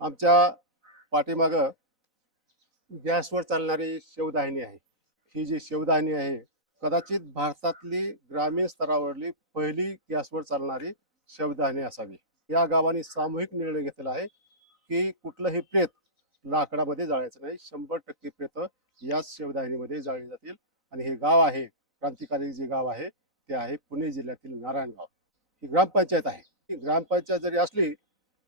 आमच्या पाठीमाग गॅसवर चालणारी शेवदाहिनी आहे. ही जी शेवदाहिनी आहे कदाचित भारतातली ग्रामीण स्तरावरली पहिली गॅसवर चालणारी शेवदाहिनी असावी. या गावाने सामूहिक निर्णय घेतलेला आहे की कुठलंही प्रेत लाकडामध्ये जाळायचं नाही. 100% प्रेत याच शेवदाहिनीमध्ये जाळली जातील. आणि हे गाव आहे, क्रांतिकारी जे गाव आहे ते आहे पुणे जिल्ह्यातील नारायणगाव. ही ग्रामपंचायत आहे. ही ग्रामपंचायत जरी असली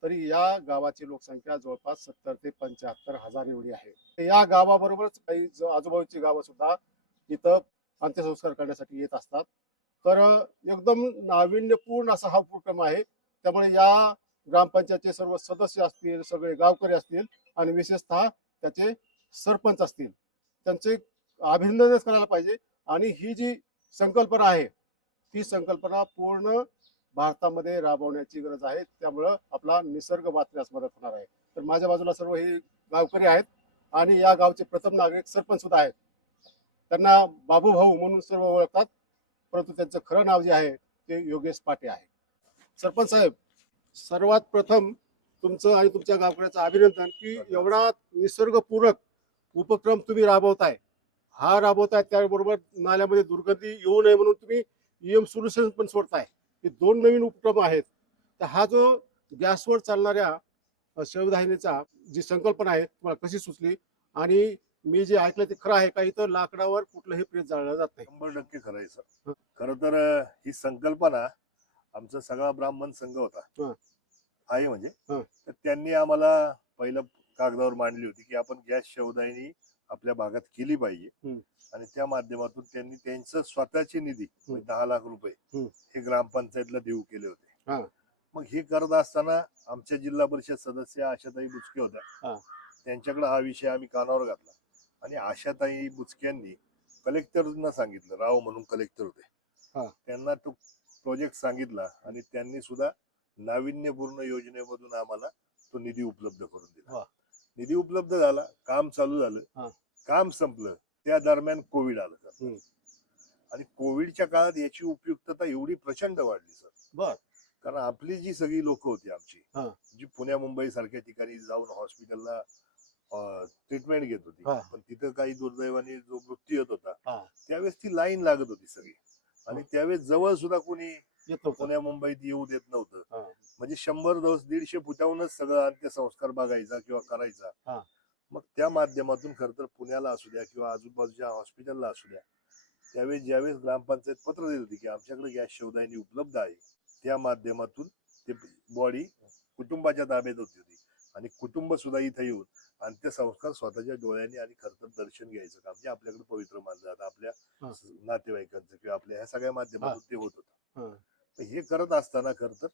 तरी या गावाची लोकसंख्या जवळपास 70 ते 75 हजार एवढी आहे. या गावाबरोबरच काही आजूबाजूची गावं सुद्धा इथं अंत्यसंस्कार करण्यासाठी येत असतात. तर एकदम नाविन्यपूर्ण असा हा उपक्रम आहे. त्यामुळे या ग्रामपंचायतचे सर्व सदस्य असतील, सगळे गावकरी असतील आणि विशेषतः त्याचे सरपंच असतील, त्यांचे अभिनंदनच करायला पाहिजे. आणि ही जी संकल्पना आहे ती संकल्पना पूर्ण भारतामध्ये राबवण्याची गरज आहे. त्यामुळं आपला निसर्ग वाचण्यास मदत होणार आहे. तर माझ्या बाजूला सर्व हे गावकरी आहेत आणि या गावचे प्रथम नागरिक सरपंच सुद्धा आहेत. त्यांना बाबू भाऊ म्हणून सर्व ओळखतात, परंतु त्यांचं खरं नाव जे आहे ते योगेश पाटे आहे. सरपंच साहेब, सर्वात प्रथम तुमचं आणि तुमच्या गावकऱ्याचं अभिनंदन की एवढा निसर्गपूरक उपक्रम तुम्ही राबवताय. त्याबरोबर नाल्यामध्ये दुर्गंधी येऊ नये म्हणून तुम्ही ईएम सोल्युशन पण सोडताय. हे 2 नवीन उपक्रम आहेत. तर हा जो गॅसवर चालणाऱ्या शेवदाहिनीचा जी संकल्पना आहे तुम्हाला कशी सुचली? आणि मी जे ऐकलं ते खरं आहे का, इथं लाकडावर कुठलंही प्रेत जाळलं जात नाही? 100% खरं आहे सर. खरं तर ही संकल्पना आमचा सगळा ब्राह्मण संघ होता आहे म्हणजे, तर त्यांनी आम्हाला पहिलं कागदावर मांडली होती की आपण गॅस शेवदाहिनी आपल्या भागात केली पाहिजे. आणि त्या माध्यमातून त्यांनी त्यांचं स्वतःची निधी 10 लाख रुपये हे ग्रामपंचायतला देऊ केले होते. मग हे करत असताना आमच्या जिल्हा परिषद सदस्य आशाताई बुचके होत्या. त्यांच्याकडे हा विषय आम्ही कानावर घातला आणि आशाताई बुचक्यांनी कलेक्टरना सांगितलं. राव म्हणून कलेक्टर होते, त्यांना तो प्रोजेक्ट सांगितला आणि त्यांनी सुद्धा नाविन्यपूर्ण योजनेमधून आम्हाला तो निधी उपलब्ध करून दिला. निधी उपलब्ध झाला, काम चालू झालं, काम संपलं. त्या दरम्यान कोविड आलं आणि कोविडच्या काळात याची उपयुक्तता एवढी प्रचंड वाढली सर. कारण आपली जी सगळी लोक होती आमची, जी पुण्या मुंबई सारख्या ठिकाणी जाऊन हॉस्पिटलला ट्रीटमेंट घेत होती, पण तिथं काही दुर्दैवाने जो मृत्यू येत होता त्यावेळेस ती लाईन लागत होती सगळी. आणि त्यावेळेस जवळ सुद्धा कोणी पुण्या मुंबईत येऊ देत नव्हतं. म्हणजे 100-150 फुटाहूनच सगळं अंत्यसंस्कार बघायचा किंवा करायचा. मग त्या माध्यमातून खर तर पुण्याला असू द्या किंवा आजूबाजूच्या हॉस्पिटलला असू द्या, त्यावेळेस ज्यावेळेस ग्रामपंचायत पत्र देत होती की आमच्याकडे गॅस शेवदाहिनी उपलब्ध आहे, त्या माध्यमातून ते बॉडी कुटुंबाच्या ताब्यात होती आणि कुटुंब सुद्धा इथे येऊन अंत्यसंस्कार स्वतःच्या डोळ्यांनी आणि खर तर दर्शन घ्यायचं काम जे आपल्याकडे पवित्र मानलं जातं आपल्या नातेवाईकांचं किंवा आपल्या ह्या सगळ्या माध्यमातून ते होत होतं. हे करत असताना खर तर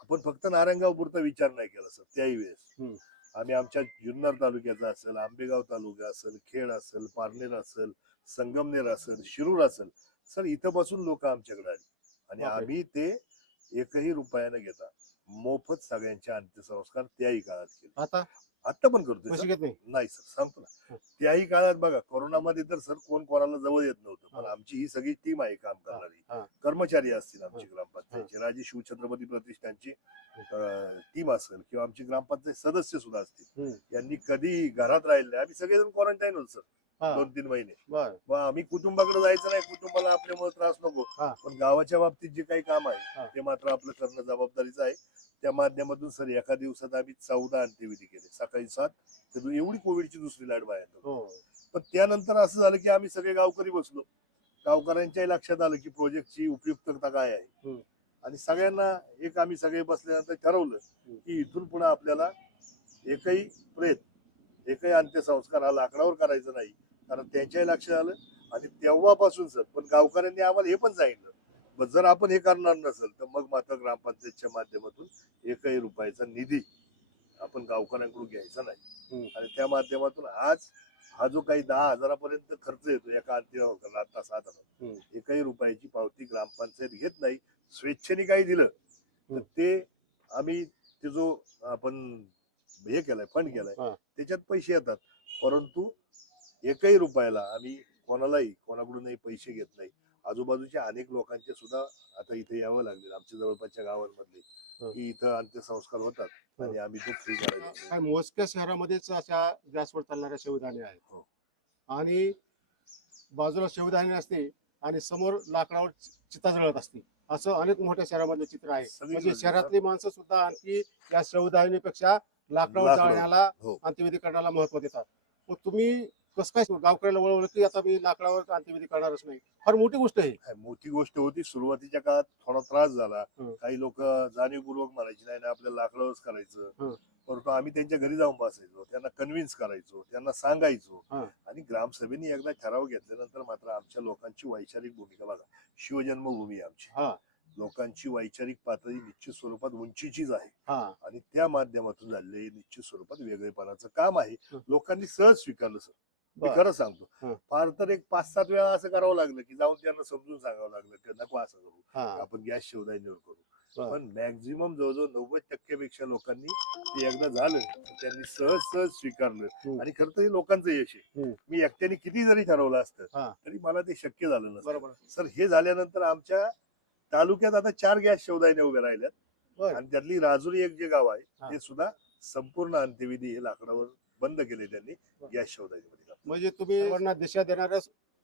आपण फक्त नारायणगाव पुरता विचार नाही केला सर. त्याही वेळेस आम्ही आमच्या जुन्नर तालुक्याचा असेल, आंबेगाव तालुका असेल, खेड असेल, पारनेर असेल, संगमनेर असेल, शिरूर असेल, सर इथं बसून लोक आमच्याकडे आली आणि आम्ही ते एकही रुपया न घेता मोफत सगळ्यांचे अंत्यसंस्कार त्याही काळात केले. आता पण करतोय नाही सर, सांगतो ना. त्याही काळात बघा, कोरोनामध्ये तर सर कोण कोणाला जवळ येत नव्हतं, पण आमची ही सगळी टीम आहे काम करणारी. कर्मचारी असतील आमची ग्रामपंचायतची, राजे शिवछत्रपती प्रतिष्ठानची टीम असेल किंवा आमची ग्रामपंचायत सदस्य सुद्धा असतील, यांनी कधी घरात राहिले. आम्ही सगळेजण क्वारंटाईन होतो सर 2-3 महिने. मग आम्ही कुटुंबाकडे जायचं नाही, कुटुंबाला आपल्यामुळे त्रास नको, पण गावाच्या बाबतीत जे काही काम आहे ते मात्र आपलं करणं जबाबदारीचं आहे. त्या माध्यमातून सर एका दिवसात आम्ही 14 अंत्यविधी केले, सकाळी 7. एवढी कोविडची दुसरी लाट बाहेर. पण त्यानंतर असं झालं की आम्ही सगळे गावकरी बसलो, गावकऱ्यांच्याही लक्षात आलं की प्रोजेक्टची उपयुक्तता काय आहे. आणि सगळ्यांना आम्ही सगळे बसल्यानंतर ठरवलं की इथून पुढे आपल्याला एकही प्रेत, एकही अंत्यसंस्कार हा लाकडावर करायचा नाही. कारण त्यांच्याही लक्षात आलं आणि तेव्हापासून सर, पण गावकऱ्यांनी आम्हाला हे पण सांगितलं, जर आपण हे करणार नसेल तर मग मात्र ग्रामपंचायतच्या माध्यमातून एकही रुपयाचा निधी आपण गावकऱ्यांकडून घ्यायचा नाही. आणि त्या माध्यमातून आज हा जो काही 10,000 खर्च येतो एका अंत्यसंस्काराला, साधारण एकही रुपयाची पावती ग्रामपंचायत घेत नाही. स्वेच्छेने काही दिलं तर ते आम्ही ते जो आपण हे केलाय, फंड केलाय, त्याच्यात पैसे येतात. परंतु एकही रुपयाला आम्ही कोणाकडूनही पैसे घेत नाही. आजूबाजूच्या अनेक लोकांचे सुद्धा आता इथे यावं लागले, आमच्या जवळपासच्या गावांमधले, की इथं अंत्यसंस्कार होतात आणि आम्ही तो फ्री करायचो. काय मोजक्या शहरामध्येच अशा गॅसवर चालणाऱ्या शेवदाणे आहेत. हो. आणि बाजूला शेवदाणे असते आणि समोर लाकडावर चिता जळत असते. असं अनेक मोठ्या शहरामधले चित्र आहे. सगळीकडे म्हणजे सर. शहरातली माणसं सुद्धा आणखी या शेवदाण्यापेक्षा लाकडावर लाकडावर. जाळण्याला, हो. अंत्यविधी करण्याला महत्व देतात. मग तुम्ही कसं काय गावकऱ्याला वळवलं की आता मी लाकडावर अंत्यविधी करणारच नाही? फार मोठी गोष्ट आहे. काय मोठी गोष्ट होती. सुरुवातीच्या काळात थोडा त्रास झाला. हं. काही लोक जाणीवपूर्वक म्हणायचे नाही आपल्याला लाकडावरच करायचं. हं. परंतु आम्ही त्यांच्या घरी जाऊन बसायचो, त्यांना कन्व्हिन्स करायचो, त्यांना सांगायचो. हं. आणि ग्रामसभेने एकदा ठराव घेतल्यानंतर मात्र आमच्या लोकांची वैचारिक भूमिका बघा, शिवजन्मभूमी आहे आमची. हा. लोकांची वैचारिक पातळी निश्चित स्वरूपात उंचीचीच आहे हा. आणि त्या माध्यमातून झालेले निश्चित स्वरूपात वेगळेपणाचं काम आहे. हं. लोकांनी सहज स्वीकारलं सर. मी बरं. खरं सांगतो. हं. फार तर एक 5-7 वेळा असं करावं लागलं की जाऊन त्यांना समजून सांगावं लागलं की नको असं करू, हा. आपण गॅस शेवदाण्यावर करू. बरं. पण मॅक्झिमम जवळजवळ 90% पेक्षा लोकांनी ते एकदा झालं तर त्यांनी सहज सहज स्वीकारलं. हं. आणि खरं तर हे लोकांचं यश आहे. हं. मी एकट्याने किती जरी ठरवलं हा. असतं तरी मला ते शक्य झालं नसतं. बरोबर. सर हे झाल्यानंतर आमच्या तालुक्यात आता 4 गॅस शेवदाणे उभे राहिल्यात बरं. आणि त्यातली राजुरी एक जे गाव आहे हा. ते सुद्धा संपूर्ण अंत्यविधी हे लाकडावर बंद केले त्यांनी गॅस शेवदाण्यामध्ये. म्हणजे तुम्ही सर्वांना दिशा देणारं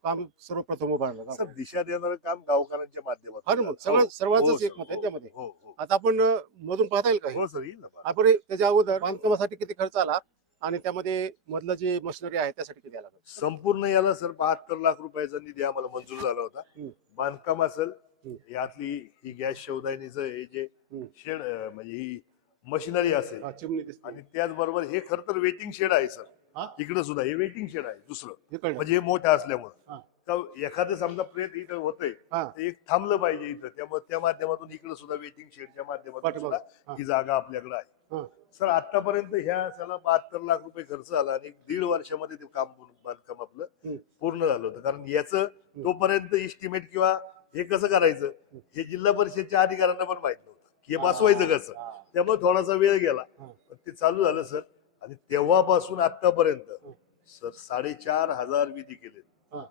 काम सर्वप्रथम उभारलं का? सर दिशा देणारं काम गावकऱ्यांच्या माध्यमातून हा ना, मग झालं. सगळं हो, सर्वांचंच हो, एक मत आहे हो, त्यामध्ये. हो, हो. आता आपण मधून पाहता येईल का हे? हो सर, येईल ना बा. आपण त्याच्या अगोदर बांधकामासाठी किती खर्च आला आणि त्यामध्ये मधलं जे मशिनरी आहे त्यासाठी किती आला? संपूर्ण याला सर 72 लाख रुपयाचा निधी आम्हाला मंजूर झाला होता. हं. बांधकाम असेल, हं. यातली ही गॅस शेवदाणीचं हे जे हं. शेड म्हणजे ही मशिनरी असेल हा, चिमणी दिसते. आणि त्याचबरोबर हे खरं तर वेटिंग शेड आहे सर. हा? इकडे सुद्धा हे वेटिंग शेड आहे दुसरं, हे कळलं. म्हणजे हे मोठं असल्यामुळे हा. तर एखादं समजा प्रेत इथं होतंय हा. ते एक थांबलं पाहिजे इथं, त्यामुळे त्या माध्यमातून इकडे सुद्धा वेटिंग शेडच्या माध्यमातून पाठीमागं. सुद्धा हा. ही जागा आपल्याकडे आहे. हा. सर आतापर्यंत ह्या त्याला 72 लाख रुपये खर्च आला आणि 1.5 वर्षामध्ये ते काम बांधकाम आपलं हं. पूर्ण झालं होतं. कारण याचं तोपर्यंत इस्टिमेट किंवा हे कसं करायचं हे जिल्हा परिषदच्या अधिकाऱ्यांना पण माहित नव्हतं की हे बसवायचं कसं. हा. त्यामुळे थोडासा वेळ गेला हा. पण ते चालू झालं सर. आणि तेव्हापासून आतापर्यंत हं. सर 4,500 विधी केले. हा.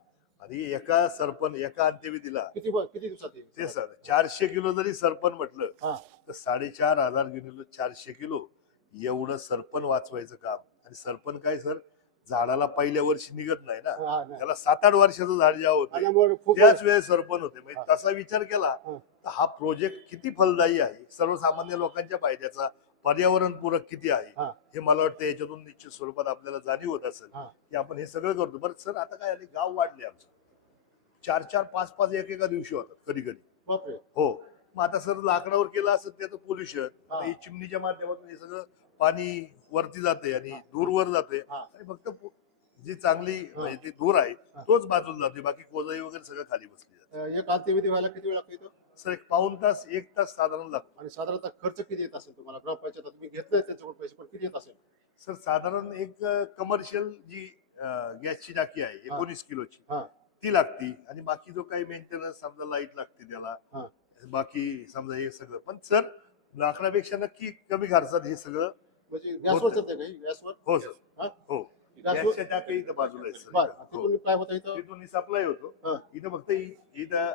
आणि एका अंत्यविधीला किती दिवसात येईल? ते सर 400 किलो जरी सरपण म्हटलं हा. तर 4,500 किलो 400 किलो एवढं सरपण वाचवायचं काम. आणि सरपण काय सर, झाडाला पहिल्या वर्षी निघत नाही ना, हा, नाही. त्याला 7-8 वर्षाचं झाड जेव्हा होतं आणि मग खूप त्याच वेळेस सरपण होते. म्हणजे हा. तसा विचार केला हा. तर हा प्रोजेक्ट किती फलदायी आहे, सर्वसामान्य लोकांच्या फायद्याचा, पर्यावरण पूरक किती आहे हा. हे मला वाटतं याच्यातून निश्चित स्वरूपात आपल्याला जाणीव होत असेल हा. की आपण हे सगळं करतो. बरं सर आता काय आले, गाव वाढले आमचं, 4-4, 5-5 एका दिवशी होतात कधी कधी. बापरे. हो. मग आता सर लाकडावर केलं असं त्याचं पोल्युशन, हा. हे चिमणीच्या माध्यमातून हे सगळं पाणी वरती जाते आणि हा. धूर वर जाते हा. आणि फक्त जी चांगली म्हणजे ती धूर आहे हा. तोच बाजूला जाते, बाकी कोजाई वगैरे सगळं खाली बसली जाते. एक अंत्यविधी व्हायला किती वेळ लागतो इथं? सर एक पाऊण तास 1 तास साधारण लागतो. आणि साधारणतः खर्च किती येत असेल तुम्हाला ग्रामपंचायत? तुम्ही घेतलंय त्याच्याकडून पैसे, पण किती येत असेल? सर साधारण एक कमर्शियल जी गॅसची टाकी आहे 19 किलोची हा. ती लागती. आणि बाकी जो काही मेंटेनन्स समजा लाईट लागते त्याला, हा. बाकी समजा हे सगळं. पण सर लाकडापेक्षा नक्की कमी खर्चात हे सगळं. म्हणजे गॅसवर चालतंय काही? गॅसवर? हो सर. हा? हो. गॅसवर? गॅसच्या टाक्या इथं बाजूला आहेत सर. बरं. हो. तिथून काय होतं इथं? तिथून सप्लाय होतो. हा. इथं फक्त इथं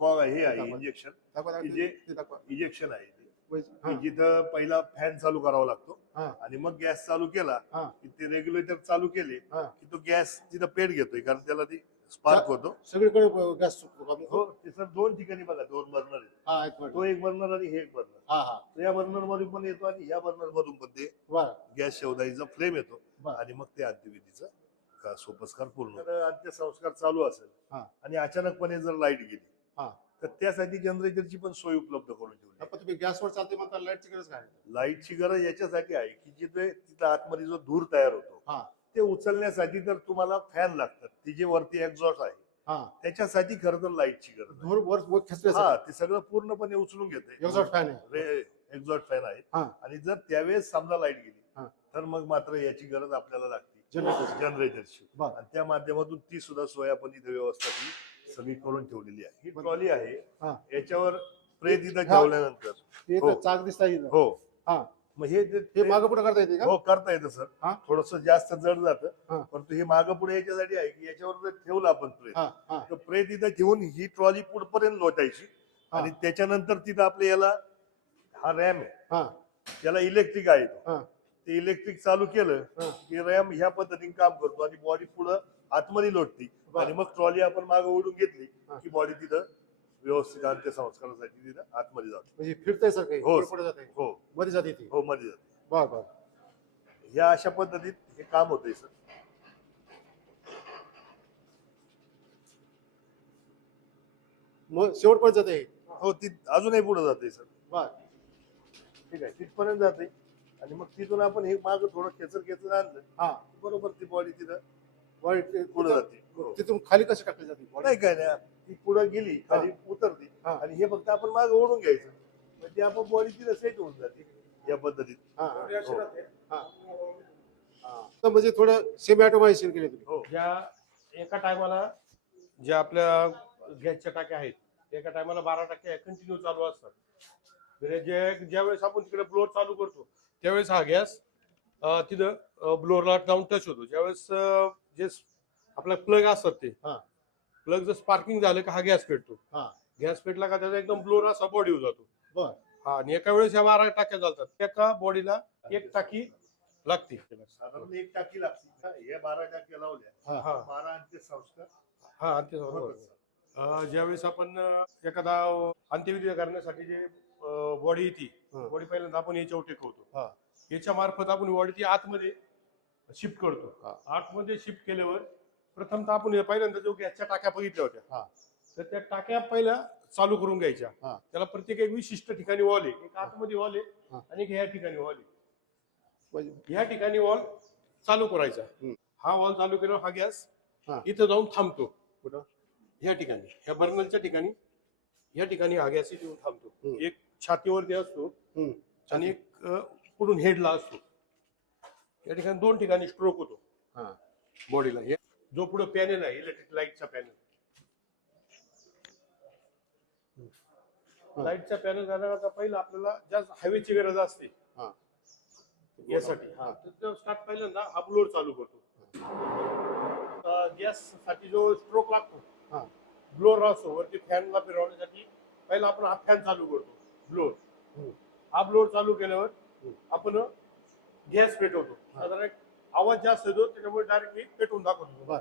हे आहे इंजेक्शन, दाखवा, की जे ते दाखवा. इंजेक्शन आहे ते. हा. की जिथं पहिला फॅन चालू करावा लागतो हा. आणि मग गॅस चालू केला हा. की ते रेग्युलेटर चालू केले हा. की तो गॅस तिथं पेट घेतोय, कारण त्याला ती स्पार्क होतो. सगळीकडे गॅस सुटतो का मग? हो. ते सर 2 ठिकाणी बघा 2 बर्नर आहेत. हा, एक मिनिट. तो एक बर्नर आणि हे एक बर्नर. हा. हा. या बर्नर मधून पण येतो आणि या बर्नर मधून पण ते बरं. गॅस शेवदाईचा फ्लेम येतो बरं. आणि मग ते अंत्यविधीचा सोपस्कार पूर्ण. तर अंत्यसंस्कार चालू असेल हा. आणि अचानकपणे जर लाईट गेली हा. तर त्यासाठी जनरेटरची पण सोय उपलब्ध करून ठेवली. आपण तुम्ही गॅसवर चालते म्हणता, लाईटची गरज काय? लाईटची गरज याच्यासाठी आहे की जिथे तिथं आतमध्ये जो धूर तयार होतो हा. ते उचलण्यासाठी तर तुम्हाला फॅन लागतात. ती जी वरती एक्झॉस्ट आहे हा. त्याच्यासाठी खरं तर लाईटची गरज आहे. धूर वर खेचण्यासाठी हा, ते सगळं पूर्णपणे उचलून घेते. एक्झॉस्ट फॅन आहे. एक्झॉस्ट फॅन आहे. हा. आणि जर त्यावेळेस समजा लाईट गेली हा. तर मग मात्र याची गरज आपल्याला लागते जनरेटर. जनरेटरची. बरं. आणि त्या माध्यमातून ती सुद्धा सोय आपण इथे व्यवस्था ती सगळी करून ठेवलेली आहे. ही बरं. ट्रॉली आहे. हा. याच्यावर प्रेत इथं हा. ठेवल्यानंतर ते हो. चाक दिसता इथं. हो हा. मग हे मागं पुढे करता येते का? हो करता येतं सर. हा? थोडस जास्त जड हा. जातं, परंतु हे मागं पुढे याच्यासाठी आहे की याच्यावर जर ठेवलं आपण प्रेत, हा हा तर प्रेत इथं ठेवून ही ट्रॉली पुढपर्यंत लोटायची हा. आणि त्याच्यानंतर तिथं आपल्या याला हा रॅम आहे, हा त्याला इलेक्ट्रिक आहे तो. हा ते इलेक्ट्रिक चालू केलं हा. की रॅम ह्या पद्धतीने काम करतो आणि बॉडी पुढं आतमध्ये लोटती बरं. आणि मग ट्रॉली आपण मागे ओढून घेतली हा. की बॉडी तिथं व्यवस्थित अंत्यसंस्कारासाठी तिथं आतमध्ये जातो. म्हणजे फिरतंय सर काही हो पुढे जाते हो मध्ये जाते ती. हो मध्ये जाते. बर बर. ह्या अशा पद्धतीत हे काम होतंय सर. मग शेवटपर्यंत जाते हे. हो ती अजूनही पुढे जाते सर. बर. ठीक आहे तिथपर्यंत जाते आणि मग तिथून आपण हे मागं थोडं खेचर आणलं हा बरोबर ती बॉडी तिथं बॉडी पुढे जाते. हो. तिथून खाली कशी टाकली जाते body? नाही काय नाही ती पुढे गेली खाली उतरते हा. आणि हे फक्त आपण मागे ओढून घ्यायचं म्हणजे आपण बॉडी तिथं सेट होऊन जाते या पद्धतीत. हा हो. हा हा. तर म्हणजे थोडं सेमी ऑटोमायझेशन केले तुम्ही. हो ज्या एका टायमाला ज्या आपल्या गॅसच्या टाक्या आहेत एका टायमाला 12 टाक्या कंटिन्यू चालू असतात. म्हणजे ज्यावेळेस आपण तिकडे ब्लोअर चालू करतो त्यावेळेस हा गॅस तिथं ब्लोअरला जाऊन टच होतो. ज्यावेळेस जे आपला प्लग असतात ते हा. प्लग जर स्पार्किंग झालं का हा गॅस पेटतो. हा गॅस पेटला का त्याचा एकदम ब्लोअर असा बॉडी होऊन जातो. बर. हा आणि एका वेळेस ह्या 12 टाक्या चालतात. एका बॉडीला एक टाकी लागते. साधारण एक टाकी लागते. हे 12 टाक्या लावल्या हा हा 12 अंत्यसंस्कार हा अंत्यसंस्कार. ज्यावेळेस आपण एखादा अंत्यविधी करण्यासाठी जे बॉडी येते हा. बॉडी पहिल्यांदा आपण याच्यावर टेकवतो. हा. याच्या मार्फत आपण बॉडी ती आतमध्ये शिफ्ट करतो. हा. आतमध्ये शिफ्ट केल्यावर प्रथमतः आपण पहिल्यांदा जो गॅसच्या टाक्या बघितल्या हा. होत्या तर त्या टाक्या पहिल्या चालू करून घ्यायच्या. हा. त्याला प्रत्येक एक विशिष्ट ठिकाणी वॉल आहे. एक आतमध्ये वॉल आहे हा. आणि एक ह्या ठिकाणी वॉल आहे. म्हणजे ह्या ठिकाणी वॉल चालू करायचा. हा वॉल चालू केल्यावर हा गॅस इथं जाऊन थांबतो. कुठं? ह्या ठिकाणी ह्या बर्नलच्या ठिकाणी या ठिकाणी हा गॅस इथे येऊन थांबतो. हम्म. एक छातीवरती असतो हम्म. आणि एक पुढून हेडला असतो. या ठिकाणी 2 ठिकाणी स्ट्रोक होतो हा. बॉडीला. हे जो पुढे पॅनेल आहे इलेक्ट्रिक लाईटचा पॅनेल हा. लाईटचा पॅनेल झाल्यानंतर पहिलं आपल्याला जास्त हवेची गरज असते हा. यासाठी. हा तर स्टार्ट पहिल्यांदा अपलोड चालू करतो. गॅस साठी जो स्ट्रोक लागतो हा. ब्लोअर असतो वरती फॅनला फिरवण्यासाठी पहिला आपण हा फॅन चालू करतो ब्लोअर. हा ब्लोअर चालू केल्यावर आपण गॅस पेटवतो. साधारण आवाज जास्त येतो त्याच्यामुळे डायरेक्टली पेटवून दाखवतो. बर.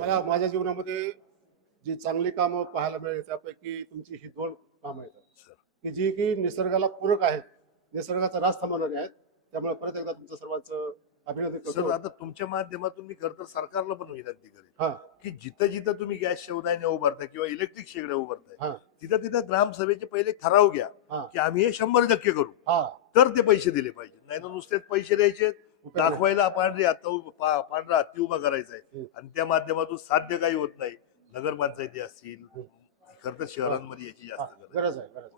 मला माझ्या जीवनामध्ये जी चांगली कामं पाहायला मिळाली त्यापैकी तुमची ही 2 कामं आहेत की जी की निसर्गाला पूरक आहेत, निसर्गाचा रास थांबवणारी आहेत. त्यामुळे परत एकदा तुमचं सर्वांचं अभिनंदन सर. करतो. आता तुमच्या माध्यमातून मी खरं तर सरकारला पण विनंती करेन हा की जिथं जिथं तुम्ही गॅस शेवदाण्या उभारताय किंवा इलेक्ट्रिक शेगड्या हा. उभारताय तिथं तिथं ग्रामसभेचे पहिले ठराव घ्या हा. की आम्ही हे 100% करू, हा तर ते पैसे दिले पाहिजे. नाही तर नुसतेच पैसे द्यायचे दाखवायला पांढरा हत्ती उभा करायचा आहे आणि त्या माध्यमातून साध्य काही होत नाही. नगरपंचायती असतील खरं तर शहरांमध्ये याची जास्त गरज आहे. गरज आहे.